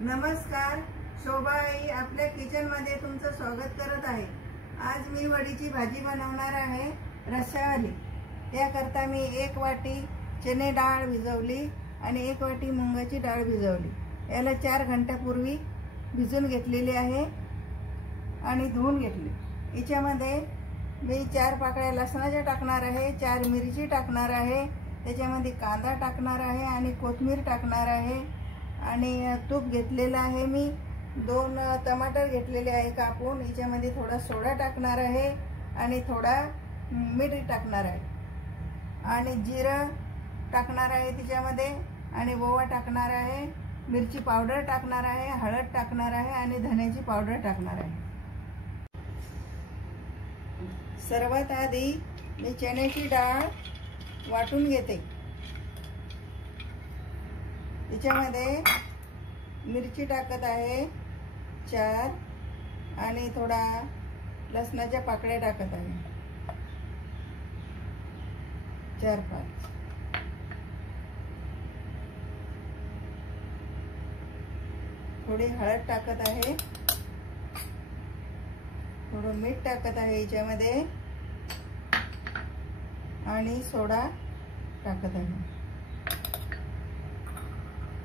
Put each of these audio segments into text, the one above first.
नमस्कार, शोभाई आपल्या किचन मध्ये तुमचं स्वागत करत आहे। आज मी वडीची भाजी बनवणार आहे, रस्सावाली। त्याकरता मी 1 वाटी चणे डाळ भिजवली आणि 1 वाटी मुंगाची डाळ भिजवली। याला 4 घंट्यापूर्वी भिजून घेतलेली आहे आणि धुवून घेतली। याच्यामध्ये मी 4 पाकळ्या लसणाच्या टाकणार आहे, 4 मिरची टाकणार आहे, त्याच्यामध्ये कांदा टाकणार आहे आणि कोथिंबीर टाकणार आहे आणि तूप घेतलेलं आहे। मी 2 टमाटर घेतलेले आहे कापून। याच्यामध्ये थोडा सोडा टाकणार आहे आणि थोडा मीठ टाकणार आहे आणि जिरं टाकणार आहे त्याच्यामध्ये आणि ओवा टाकणार आहे, मिरची पावडर टाकणार आहे, हळद टाकणार आहे आणि धण्याची पावडर टाकणार आहे। सर्वात आधी मी चण्याची डाळ वाटून घेते। त्याच्यामध्ये मिरची टाकत आहे 4 आणि थोडा लसणाच्या पाकळ्या टाकत आहे 4-5। थोडी हळद टाकत आहे, थोडं मीठ टाकत आहे याच्यामध्ये आणि सोडा टाकत आहे।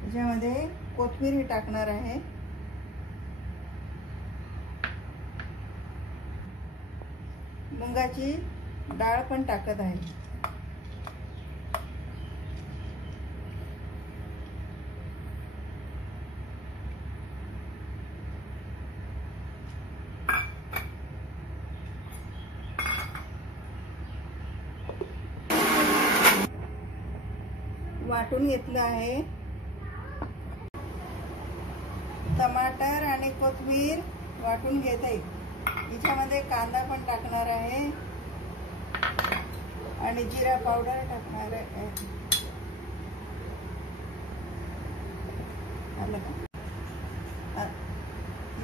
याच्यामध्ये कोथिंबीर टाकणार आहे, मुंगाची डाळ पण टाकत आहे। वाटून घेतलं आहे। टमाटर आणि कोथिंबीर वाटून घेते। याच्यामध्ये कांदा पण टाकणार आहे आणि जिरा पावडर टाकणार आहे।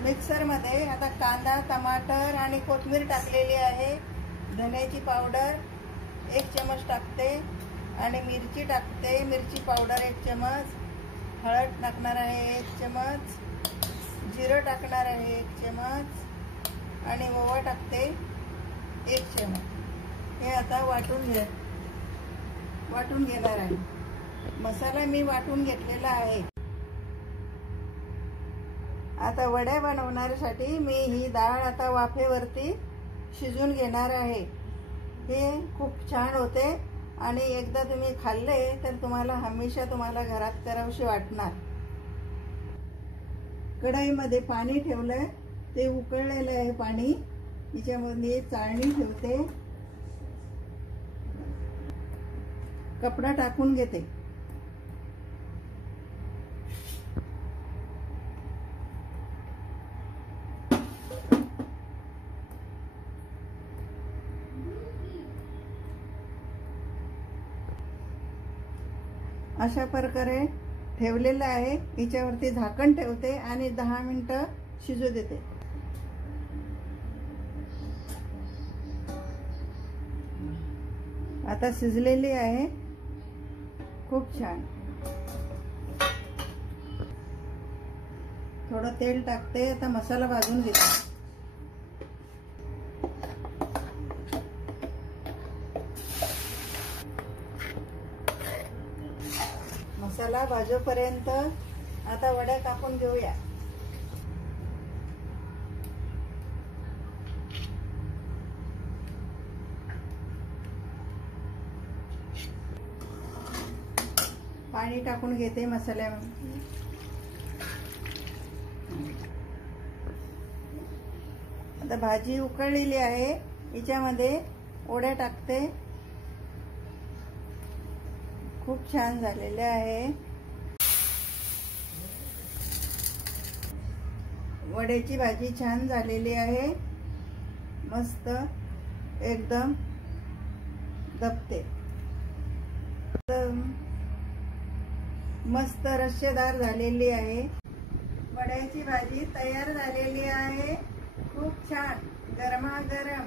मिक्सर मध्ये आता कांदा, टमाटर आणि कोथिंबीर टाकलेली आहे। धण्याची पावडर 1 चमच टाकते आणि मिरची टाकते, मिरची पावडर 1 चमच, हळद टाकणार आहे 1 चमच, जिरं टाकणार आहे 1 चमच आणि ओवा टाकते 1 चमच। हे आता वाटून घेणार आहे। मसाला मी वाटून घेतलेला आहे। आता वड्या बनवण्यासाठी मी ही डाळ आता वाफेवरती शिजून घेणार आहे। हे खूप छान होते आणि एकदा तुम्ही खाल्ले तर तुम्हाला हमेशा घरात करावंशी वाटणार। कढईमध्ये पाणी ठेवलंय, ते उकळलेलं आहे पाणी। याच्यामध्ये चाळणी ठेवते, कपडा टाकून घेते। अशा प्रकारे ठेवलेलं आहे। याच्यावरती झाकण ठेवते आणि 10 मिनिटं शिजू देते। आता शिजलेली आहे, खूप छान। थोडं तेल टाकते, आता मसाला भाजून घेते। मसाला भाजूपर्यंत आता वड्या कापून घेऊया। पाणी टाकून घेते मसाल्यामध्ये। आता भाजी उकळलेली आहे, याच्यामध्ये वड्या टाकते। खूप छान झालेले आहे। वड्याची भाजी छान झालेली आहे, मस्त एकदम दबते। मस्त रस्सेदार झालेली आहे। वड्याची भाजी तयार झालेली आहे, खूप छान गरमागरम।